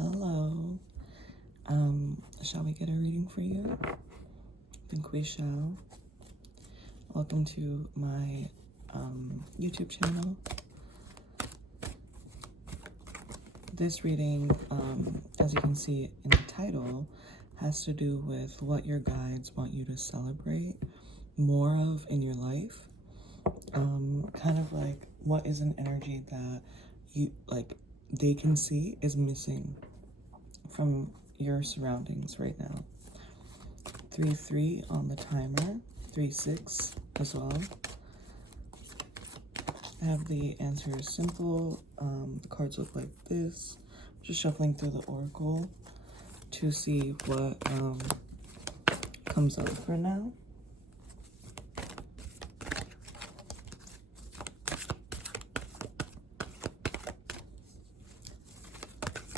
Hello. Shall we get a reading for you? I think we shall. Welcome to my YouTube channel. This reading, as you can see in the title, has to do with what your guides want you to celebrate more of in your life. Kind of like what is an energy that they can see is missing from your surroundings right now. 3-3 on the timer, 3-6 as well. I have the answers simple. The cards look like this. Just shuffling through the oracle to see what comes up for now.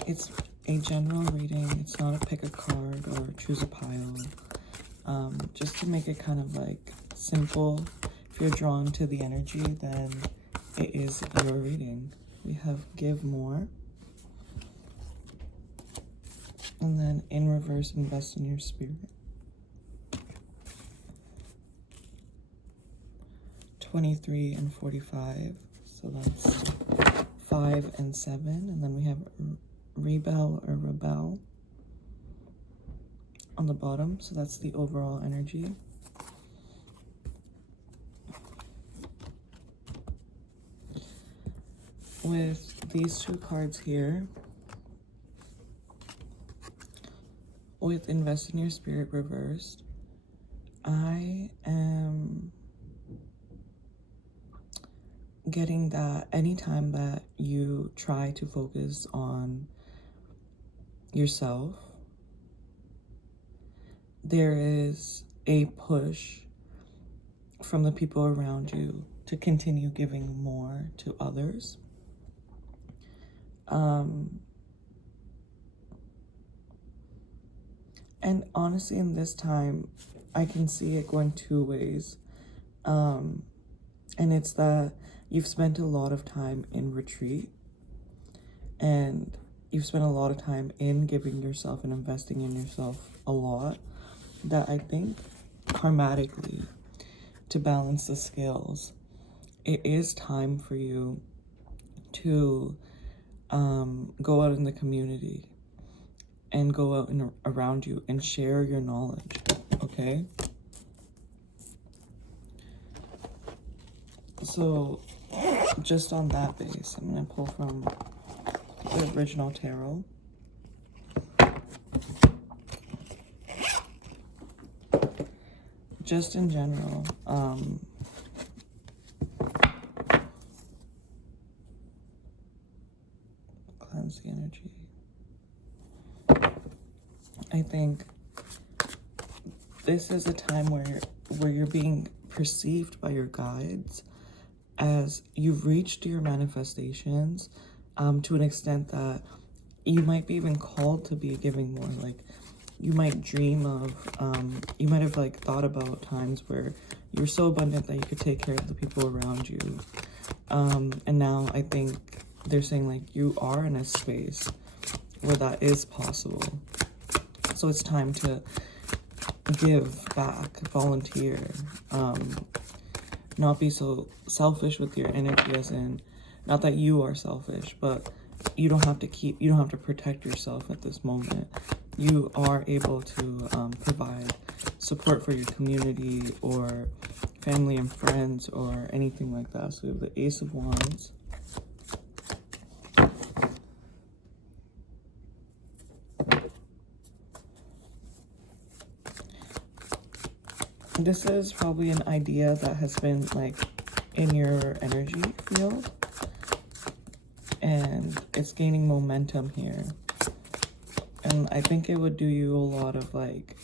It's a general reading. It's not a pick a card or choose a pile. Just to make it kind of like simple. If you're drawn to the energy, then it is your reading. We have give more. And then in reverse, invest in your spirit. 23 and 45. So that's 5 and 7. And then we have rebel or rebel on the bottom. So that's the overall energy. With these two cards here, with invest in your spirit reversed, I am getting that anytime that you try to focus on yourself, there is a push from the people around you to continue giving more to others. And honestly, in this time, I can see it going two ways. And it's that you've spent a lot of time in retreat, and you've spent a lot of time in giving yourself and investing in yourself a lot, that I think karmatically, to balance the scales, it is time for you to go out in the community and go out and around you and share your knowledge, okay? So just on that base, I'm gonna pull from the original tarot. Just in general, cleanse the energy. I think this is a time where you're being perceived by your guides as you've reached your manifestations to an extent that you might be even called to be giving more. Like you might dream of, you might have like thought about times where you're so abundant that you could take care of the people around you. And now I think they're saying like you are in a space where that is possible. So it's time to give back, volunteer, not be so selfish with your energy, as in, not that you are selfish, but you don't have to protect yourself at this moment. You are able to provide support for your community or family and friends or anything like that. So we have the Ace of Wands. This is probably an idea that has been like in your energy field, and it's gaining momentum here. And I think it would do you a lot of like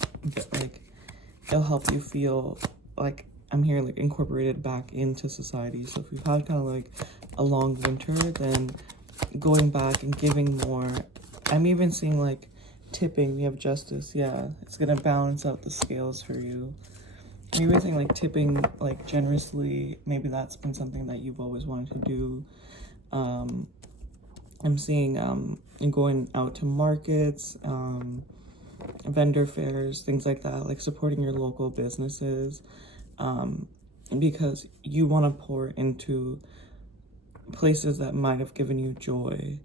it'll help you feel like I'm here, like incorporated back into society. So if you've had kind of like a long winter, then going back and giving more. I'm even seeing like tipping. We have justice. Yeah, it's gonna balance out the scales for you. Maybe saying like tipping like generously, maybe that's been something that you've always wanted to do. I'm seeing going out to markets, vendor fairs, things like that, like supporting your local businesses, because you want to pour into places that might have given you joy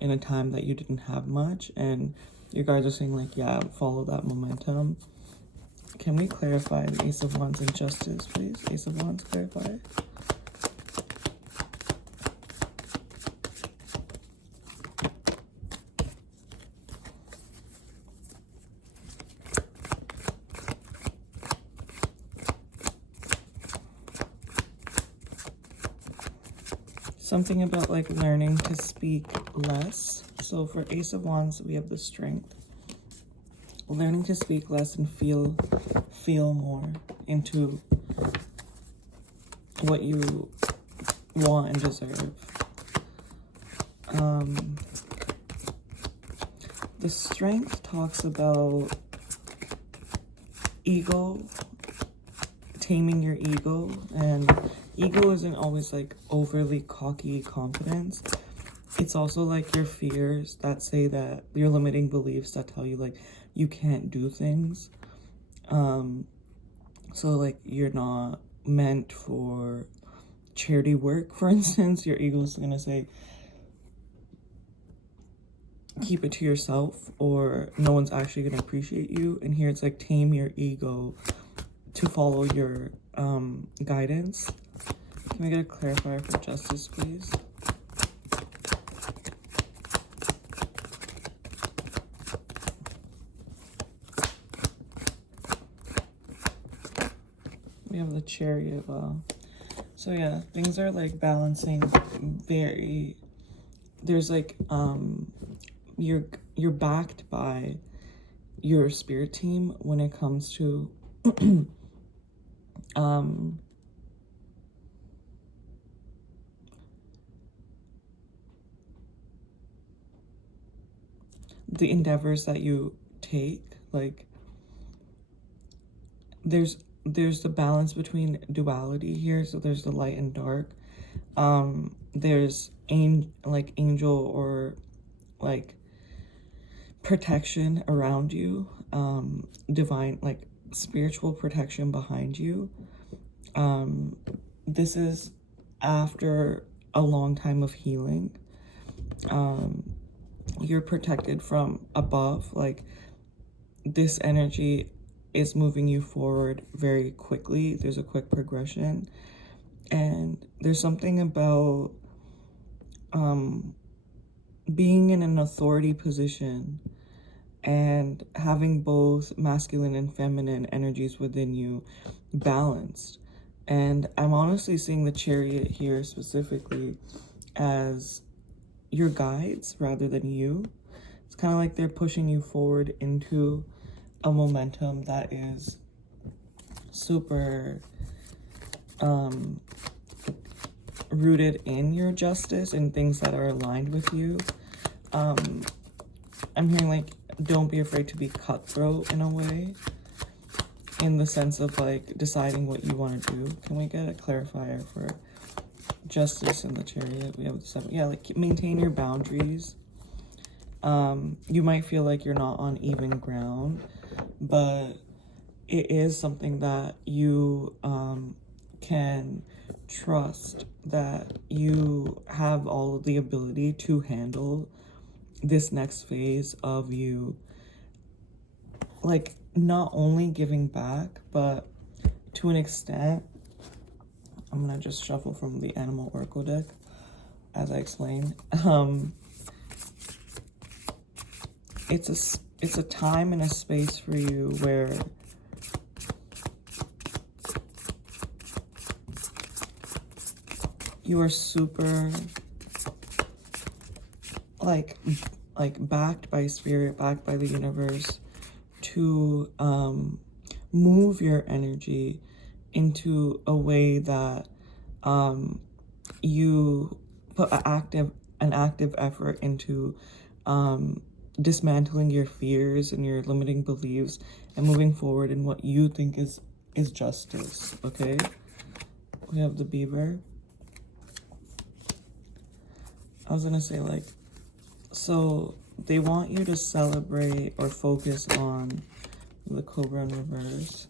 in a time that you didn't have much. And your guides are saying like, yeah, follow that momentum. Can we clarify the Ace of Wands and Justice, please? Ace of Wands, clarify. Something about like learning to speak less. So for Ace of Wands, we have the Strength. Learning to speak less and feel more into what you want and deserve. The Strength talks about ego, taming your ego, and ego isn't always like overly cocky confidence. It's also like your fears that say that your limiting beliefs that tell you like you can't do things. So like you're not meant for charity work, for instance. Your ego is gonna say keep it to yourself, or no one's actually gonna appreciate you. And here it's like tame your ego to follow your guidance. Can we get a clarifier for Justice, please? We have the Chariot. So yeah, things are like balancing very. There's like you're backed by your spirit team when it comes to the endeavors that you take. Like there's the balance between duality here. So there's the light and dark. There's angel or like protection around you, divine like spiritual protection behind you. This is after a long time of healing. You're protected from above. Like this energy is moving you forward very quickly. There's a quick progression, and there's something about being in an authority position and having both masculine and feminine energies within you balanced. And I'm honestly seeing the Chariot here specifically as your guides rather than you. It's kind of like they're pushing you forward into a momentum that is super rooted in your justice and things that are aligned with you. I'm hearing like don't be afraid to be cutthroat in a way, in the sense of like deciding what you want to do. Can we get a clarifier for Justice in the Chariot? We have the 7. Yeah, like maintain your boundaries. You might feel like you're not on even ground, but it is something that you can trust that you have all of the ability to handle this next phase of you, like not only giving back, but to an extent. I'm gonna just shuffle from the Animal Oracle deck as I explained. It's a time and a space for you where you are super like backed by spirit, backed by the universe, to move your energy into a way that you put an active effort into dismantling your fears and your limiting beliefs and moving forward in what you think is justice. Okay, we have the Beaver. I was gonna say like So they want you to celebrate or focus on the Cobra in reverse.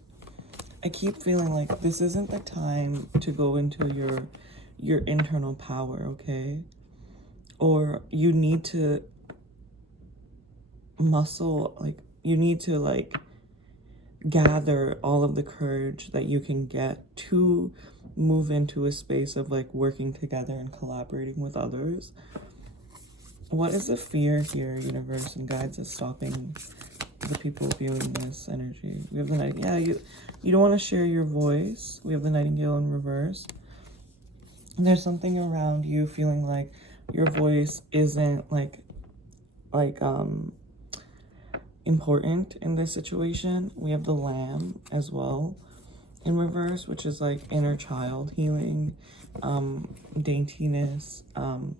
I keep feeling like this isn't the time to go into your internal power, okay? Or you need to muscle, like you need to like gather all of the courage that you can get to move into a space of like working together and collaborating with others. What is the fear here, universe and guides, that's stopping the people viewing this energy? We have the night. Yeah, you don't want to share your voice. We have the Nightingale in reverse. And there's something around you feeling like your voice isn't like important in this situation. We have the Lamb as well in reverse, which is like inner child healing, daintiness,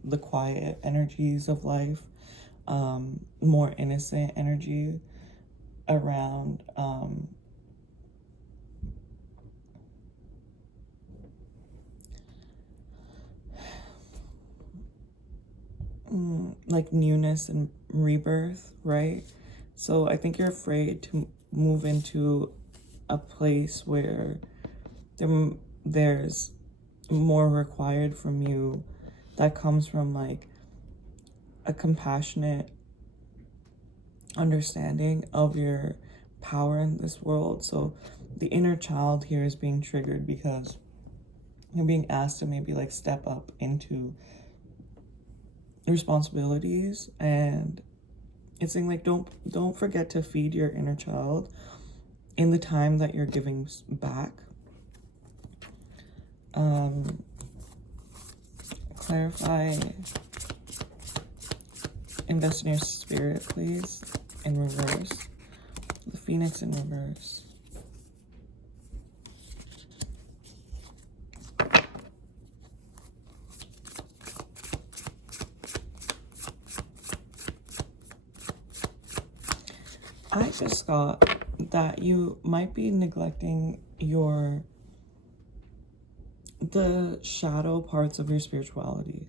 the quiet energies of life, more innocent energy around like newness and rebirth, right? So I think you're afraid to move into a place where there's more required from you that comes from like a compassionate understanding of your power in this world. So the inner child here is being triggered because you're being asked to maybe like step up into responsibilities, and it's saying like don't forget to feed your inner child in the time that you're giving back. Clarify, invest in your spirit, please, in reverse. The Phoenix in reverse. I just got that you might be neglecting the shadow parts of your spirituality.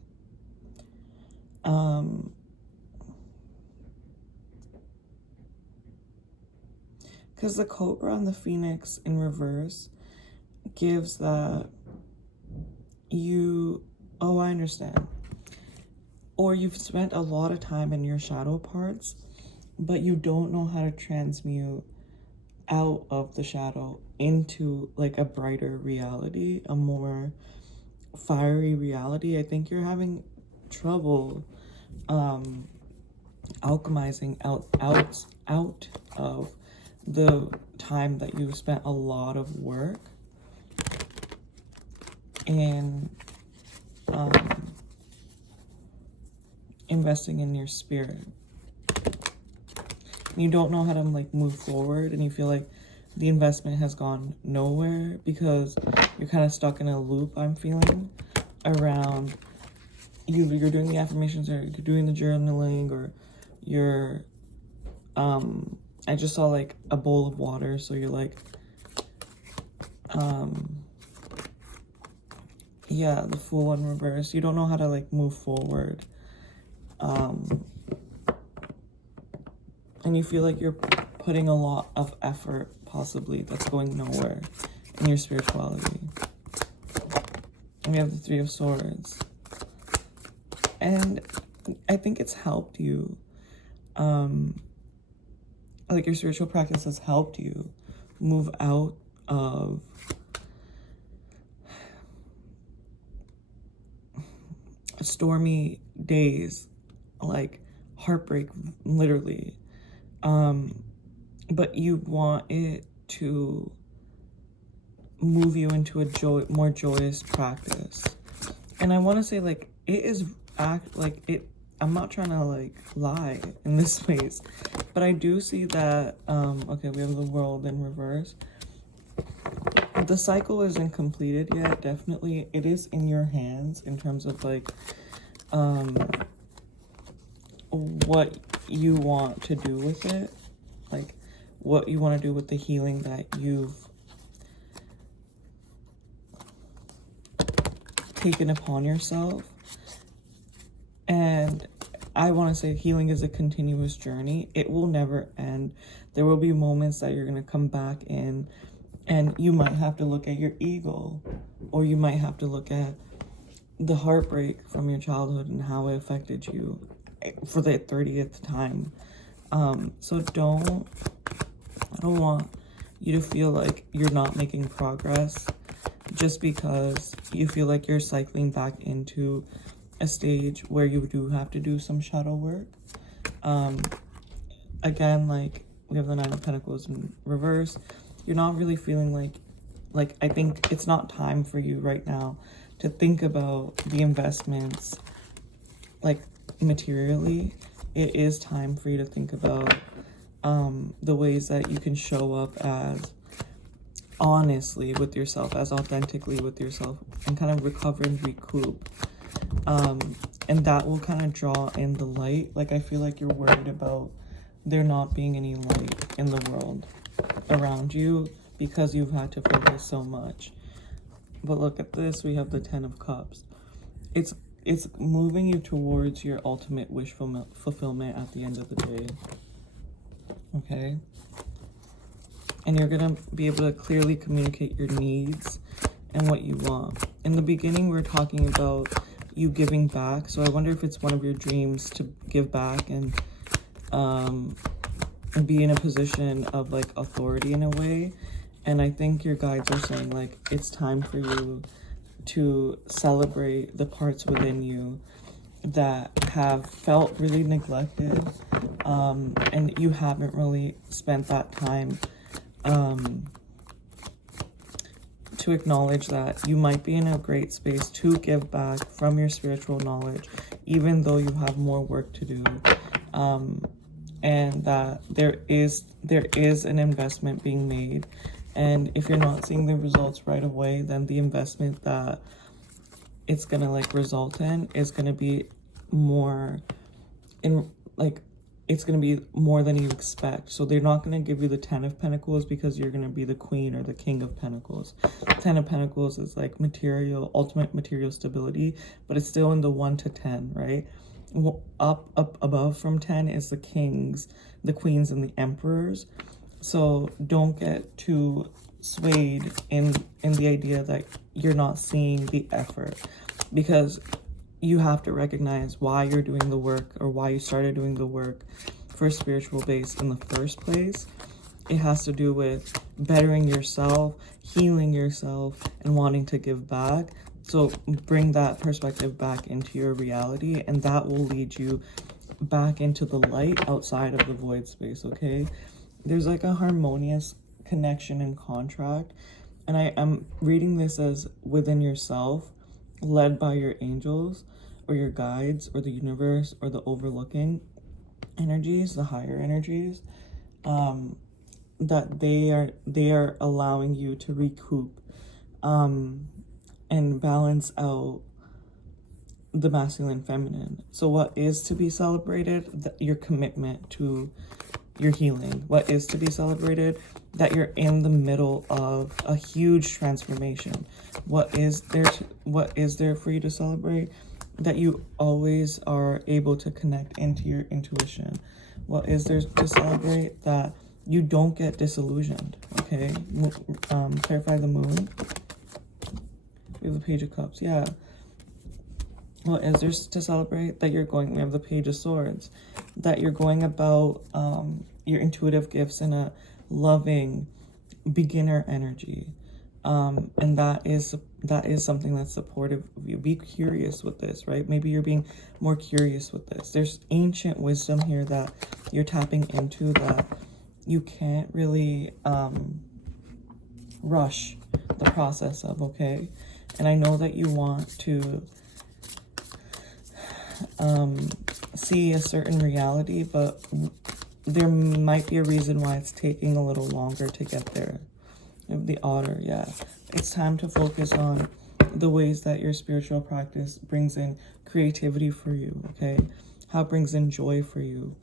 Because the Cobra and the Phoenix in reverse gives that I understand. Or you've spent a lot of time in your shadow parts, but you don't know how to transmute out of the shadow into like a brighter reality, a more fiery reality. I think you're having trouble alchemizing out of the time that you spent a lot of work in investing in your spirit. You don't know how to like move forward, and you feel like the investment has gone nowhere because you're kind of stuck in a loop. I'm feeling around you're doing the affirmations, or you're doing the journaling, or you're I just saw like a bowl of water, so you're like yeah, the Fool in reverse. You don't know how to like move forward, and you feel like you're putting a lot of effort possibly that's going nowhere in your spirituality. And we have the Three of Swords, and I think it's helped you, like your spiritual practice has helped you move out of stormy days, like heartbreak, literally. But you want it to move you into a more joyous practice. And I want to say like it is I'm not trying to like lie in this space, but I do see that okay, we have the World in reverse. The cycle isn't completed yet. Definitely it is in your hands in terms of like what you want to do with it, like what you want to do with the healing that you've taken upon yourself. And I want to say healing is a continuous journey. It will never end. There will be moments that you're going to come back in, and you might have to look at your ego, or you might have to look at the heartbreak from your childhood and how it affected you for the 30th time. So I don't want you to feel like you're not making progress just because you feel like you're cycling back into a stage where you do have to do some shadow work. Again, like we have the Nine of Pentacles in reverse. You're not really feeling like I think it's not time for you right now to think about the investments like materially. It is time for you to think about the ways that you can show up as honestly with yourself, as authentically with yourself, and kind of recover and recoup. And that will kind of draw in the light. Like I feel like you're worried about there not being any light in the world around you because you've had to focus so much. But look at this, we have the 10 of Cups. It's moving you towards your ultimate wish fulfillment at the end of the day. Okay? And you're going to be able to clearly communicate your needs and what you want. In the beginning, we're talking about you giving back. So I wonder if it's one of your dreams to give back and be in a position of like authority in a way. And I think your guides are saying like it's time for you to celebrate the parts within you that have felt really neglected, and you haven't really spent that time to acknowledge that you might be in a great space to give back from your spiritual knowledge, even though you have more work to do, and that there is an investment being made. And if you're not seeing the results right away, then the investment that it's gonna like result in is gonna be more in like it's going to be more than you expect. So they're not going to give you the 10 of Pentacles because you're going to be the Queen or the King of Pentacles. 10 of Pentacles is like material, ultimate material stability, but it's still in the 1 to 10, right? Up above from 10 is the Kings, the Queens, and the Emperors. So don't get too swayed in the idea that you're not seeing the effort, because you have to recognize why you're doing the work, or why you started doing the work for spiritual base in the first place. It has to do with bettering yourself, healing yourself, and wanting to give back. So bring that perspective back into your reality, and that will lead you back into the light outside of the void space, okay? There's like a harmonious connection and contract, and I am reading this as within yourself, led by your angels or your guides or the universe or the overlooking energies, the higher energies, that they are allowing you to recoup and balance out the masculine feminine. So what is to be celebrated? Your commitment to your healing. What is to be celebrated? That you're in the middle of a huge transformation. What is there for you to celebrate? That you always are able to connect into your intuition. What is there to celebrate? That you don't get disillusioned, okay? Clarify the moon. We have the Page of Cups, yeah. What is there to celebrate? That we have the Page of Swords. That you're going about your intuitive gifts in a loving beginner energy. And that is something that's supportive of you. Be curious with this, right? Maybe you're being more curious with this. There's ancient wisdom here that you're tapping into that you can't really rush the process of, okay? And I know that you want to see a certain reality, but there might be a reason why it's taking a little longer to get there. The Otter, yeah. It's time to focus on the ways that your spiritual practice brings in creativity for you, okay? How it brings in joy for you.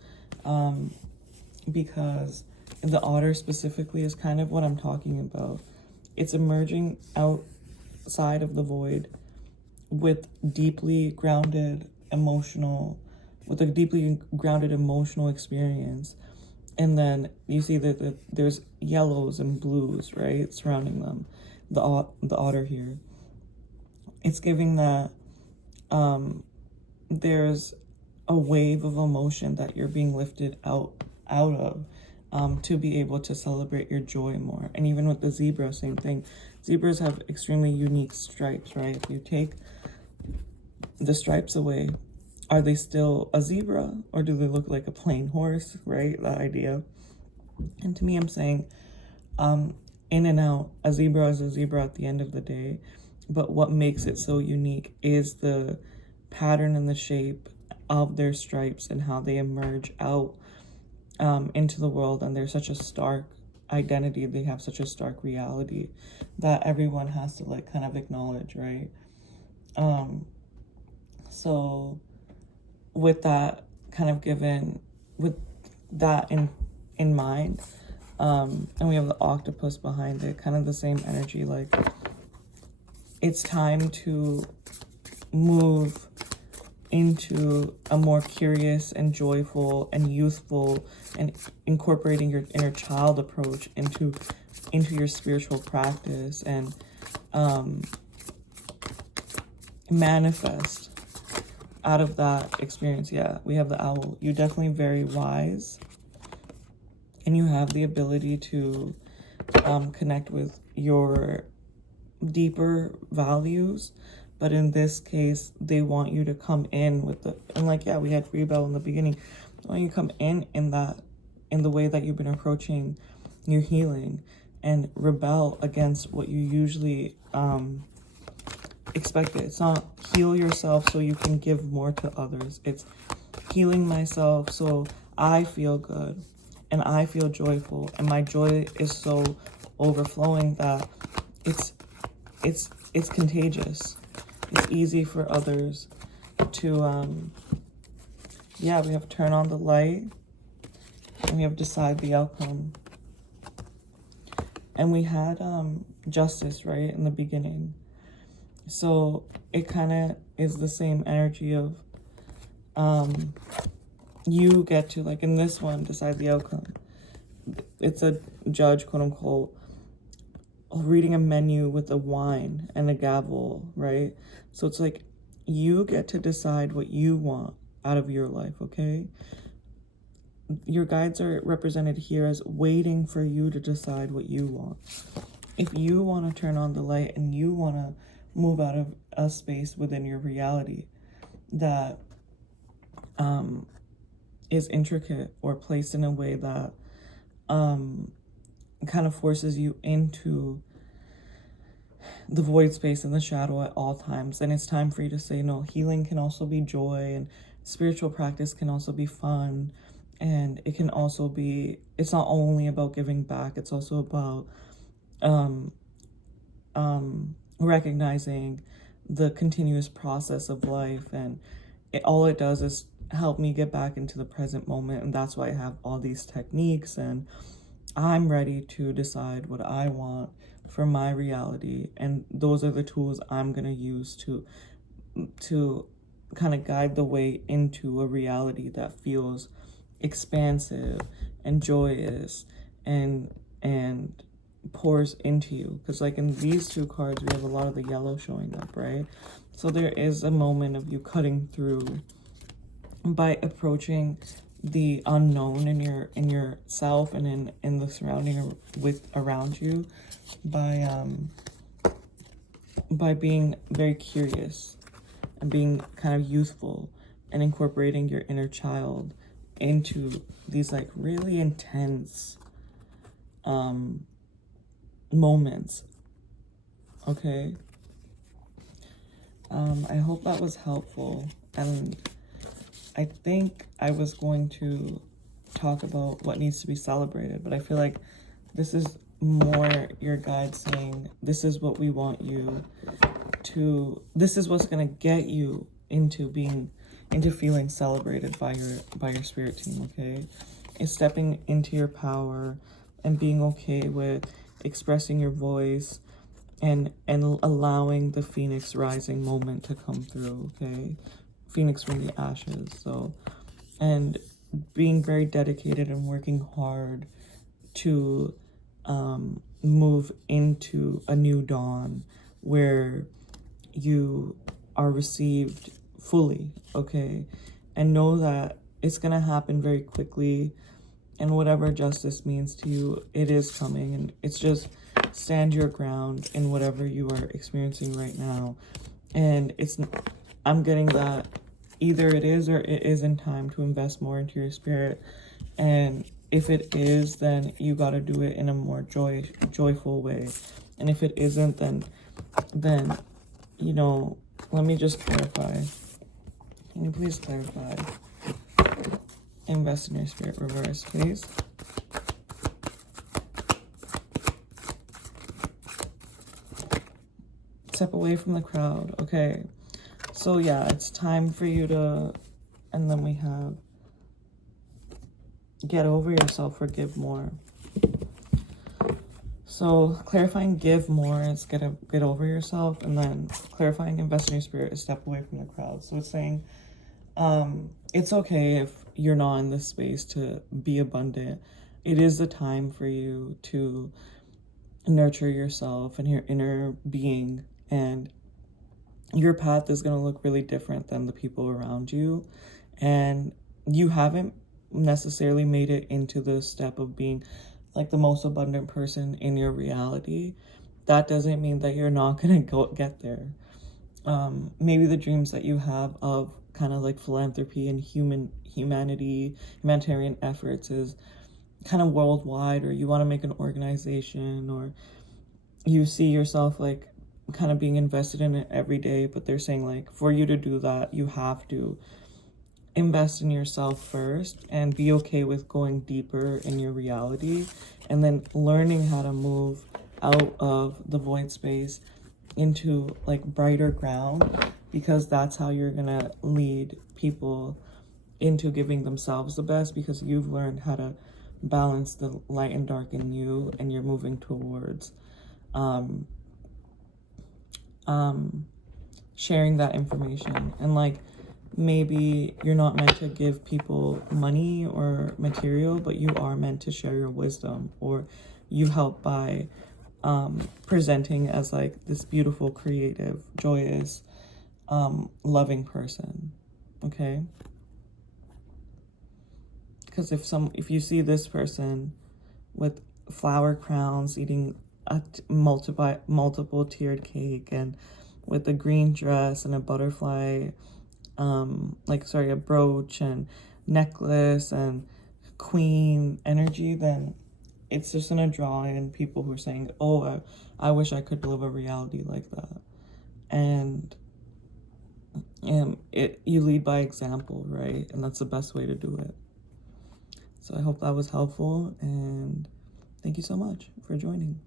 Because the Otter specifically is kind of what I'm talking about. It's emerging outside of the void with deeply grounded, emotional with a deeply grounded emotional experience. And then you see that there's yellows and blues, right, surrounding them. The otter here. It's giving that there's a wave of emotion that you're being lifted out of, to be able to celebrate your joy more. And even with the zebra, same thing. Zebras have extremely unique stripes, right? If you take the stripes away, are they still a zebra, or do they look like a plain horse, right? That idea. And to me, I'm saying, in and out, a zebra is a zebra at the end of the day. But what makes it so unique is the pattern and the shape of their stripes and how they emerge out into the world. And they're such a stark identity. They have such a stark reality that everyone has to like kind of acknowledge, right? So with that kind of given, with that in mind, and we have the octopus behind it, kind of the same energy, like it's time to move into a more curious and joyful and youthful and incorporating your inner child approach into your spiritual practice, and manifest out of that experience. Yeah, we have the owl. You're definitely very wise, and you have the ability to connect with your deeper values. But in this case, they want you to come in with the, and like, yeah, we had Rebel in the beginning. They want you to come in that, in the way that you've been approaching your healing, and rebel against what you usually expected. It's not heal yourself so you can give more to others. It's healing myself so I feel good and I feel joyful, and my joy is so overflowing that it's contagious. It's easy for others to yeah, we have turn on the light, and we have decide the outcome. And we had justice, right, in the beginning. So it kind of is the same energy of you get to, like in this one, decide the outcome. It's a judge, quote unquote, reading a menu with a wine and a gavel, right? So it's like you get to decide what you want out of your life, okay? Your guides are represented here as waiting for you to decide what you want. If you want to turn on the light and you want to move out of a space within your reality that is intricate or placed in a way that kind of forces you into the void space and the shadow at all times, then it's time for you to say no. Healing can also be joy, and spiritual practice can also be fun, and it can also be, it's not only about giving back, it's also about recognizing the continuous process of life. And all it does is help me get back into the present moment, and that's why I have all these techniques, and I'm ready to decide what I want for my reality, and those are the tools I'm gonna use to kind of guide the way into a reality that feels expansive and joyous and pours into you. Because like in these two cards, we have a lot of the yellow showing up, right? So there is a moment of you cutting through by approaching the unknown in yourself and in the surrounding with around you, by being very curious and being kind of youthful and incorporating your inner child into these like really intense moments. Okay, I hope that was helpful, and I think I was going to talk about what needs to be celebrated, but I feel like this is more your guide saying, this is what we want you to, this is what's going to get you into feeling celebrated by your spirit team, okay? It's stepping into your power and being okay with expressing your voice and allowing the phoenix rising moment to come through, okay? phoenix from the ashes. So, and being very dedicated and working hard to move into a new dawn where you are received fully, okay? And know that it's gonna happen very quickly, and whatever justice means to you, it is coming. And it's just stand your ground in whatever you are experiencing right now. And I'm getting that either it is or it isn't time to invest more into your spirit. And if it is, then you got to do it in a more joyful way. And if it isn't, then you know, let me just clarify. Can you please clarify? Invest in your spirit reverse, please. Step away from the crowd. Okay. So yeah, it's time for you to, and then we have get over yourself, forgive more. So clarifying give more is get over yourself, and then clarifying invest in your spirit is step away from the crowd. So it's saying it's okay if you're not in this space to be abundant. It is the time for you to nurture yourself and your inner being, and your path is going to look really different than the people around you. And you haven't necessarily made it into the step of being like the most abundant person in your reality. That doesn't mean that you're not going to get there. Maybe the dreams that you have of kind of like philanthropy and humanitarian efforts is kind of worldwide, or you want to make an organization, or you see yourself like kind of being invested in it every day, but they're saying like for you to do that, you have to invest in yourself first and be okay with going deeper in your reality, and then learning how to move out of the void space into like brighter ground, because that's how you're gonna lead people into giving themselves the best, because you've learned how to balance the light and dark in you, and you're moving towards sharing that information. And like maybe you're not meant to give people money or material, but you are meant to share your wisdom, or you help by presenting as like this beautiful, creative, joyous, loving person. Okay, because if you see this person with flower crowns eating a multiple tiered cake, and with a green dress and a butterfly, a brooch and necklace and queen energy, then it's just gonna draw in people who are saying, oh, I wish I could live a reality like that. And you lead by example, right? And that's the best way to do it. So I hope that was helpful, and thank you so much for joining.